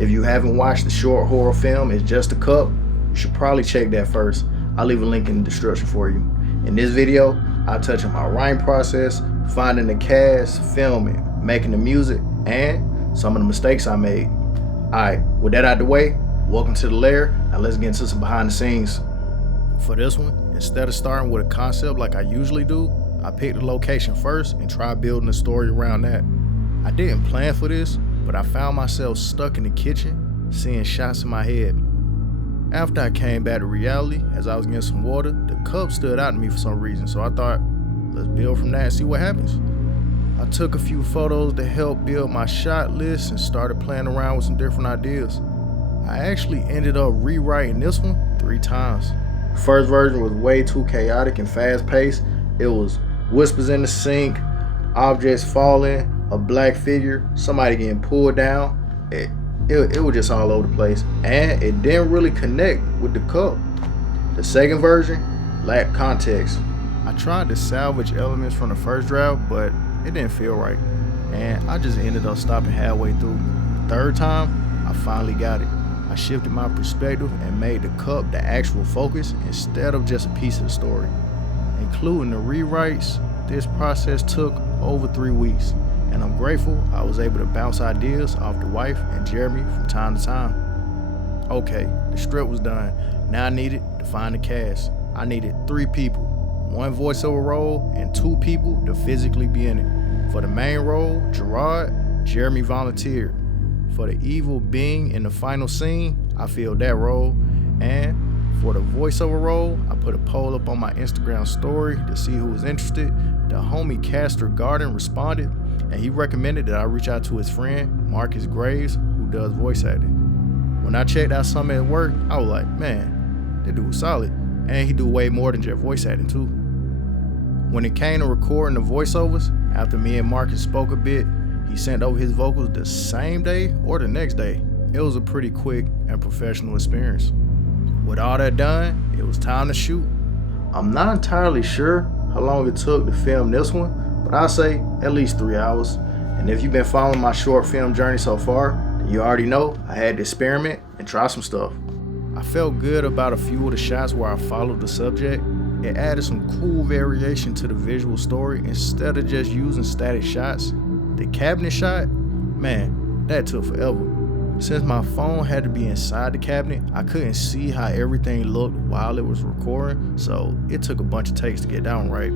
If you haven't watched the short horror film It's Just a Cup, you should probably check that first. I'll leave a link in the description for you. In this video, I'll touch on my writing process, finding the cast, filming, making the music, and some of the mistakes I made. Alright, with that out of the way, welcome to the Lair. Now let's get into some behind the scenes. For this one, instead of starting with a concept like I usually do, I picked the location first and tried building a story around that. I didn't plan for this, but I found myself stuck in the kitchen, seeing shots in my head. After I came back to reality, as I was getting some water, the cup stood out to me for some reason, so I thought, let's build from that and see what happens. I took a few photos to help build my shot list and started playing around with some different ideas. I actually ended up rewriting this one 3 times. The first version was way too chaotic and fast paced. It was whispers in the sink, objects falling, a black figure, somebody getting pulled down. It was just all over the place, and it didn't really connect with the cup. The second version lacked context. I tried to salvage elements from the first draft, but it didn't feel right, and I just ended up stopping halfway through. The third time, I finally got it. I shifted my perspective and made the cup the actual focus instead of just a piece of the story. Including the rewrites, this process took over 3 weeks, and I'm grateful I was able to bounce ideas off the wife and Jeremy from time to time. Okay, the script was done. Now I needed to find the cast. I needed 3 people, 1 voiceover role and 2 people to physically be in it. For the main role, Jarrod, Jeremy volunteered. For the evil being in the final scene, I filled that role. And for the voiceover role, I put a poll up on my Instagram story to see who was interested. The homie Caster Garden responded, and he recommended that I reach out to his friend, Marcus Graves, who does voice acting. When I checked out some at work, I was like, man, that dude was solid. And he do way more than just voice acting too. When it came to recording the voiceovers, after me and Marcus spoke a bit, he sent over his vocals the same day or the next day. It was a pretty quick and professional experience. With all that done, it was time to shoot. I'm not entirely sure how long it took to film this one, but I'll say at least 3 hours. And if you've been following my short film journey so far, then you already know I had to experiment and try some stuff. I felt good about a few of the shots where I followed the subject. It added some cool variation to the visual story instead of just using static shots. The cabinet shot, man, that took forever. Since my phone had to be inside the cabinet, I couldn't see how everything looked while it was recording, so it took a bunch of takes to get that one right.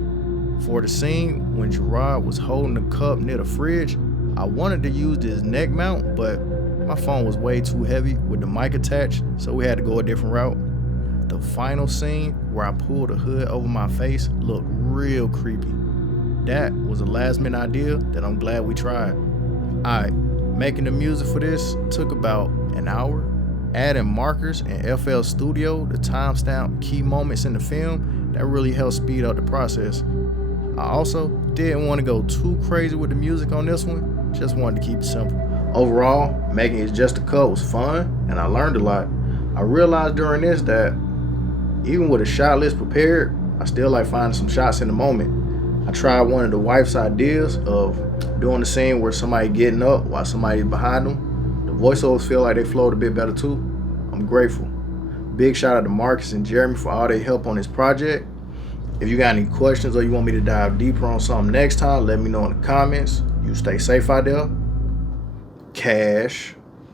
For the scene when Jarrod was holding the cup near the fridge, I wanted to use this neck mount, but my phone was way too heavy with the mic attached, so we had to go a different route. The final scene where I pulled the hood over my face looked real creepy. That was a last minute idea that I'm glad we tried. Alright, making the music for this took about an hour. Adding markers in FL Studio to timestamp key moments in the film, that really helped speed up the process. I also didn't want to go too crazy with the music on this one, just wanted to keep it simple. Overall, making It's Just a Cup was fun, and I learned a lot. I realized during this that even with a shot list prepared, I still like finding some shots in the moment. I tried one of the wife's ideas of doing the scene where somebody getting up while somebody's behind them. The voiceovers feel like they flowed a bit better too. I'm grateful. Big shout out to Marcus and Jeremy for all their help on this project. If you got any questions or you want me to dive deeper on something next time, let me know in the comments. You stay safe out there. Cash.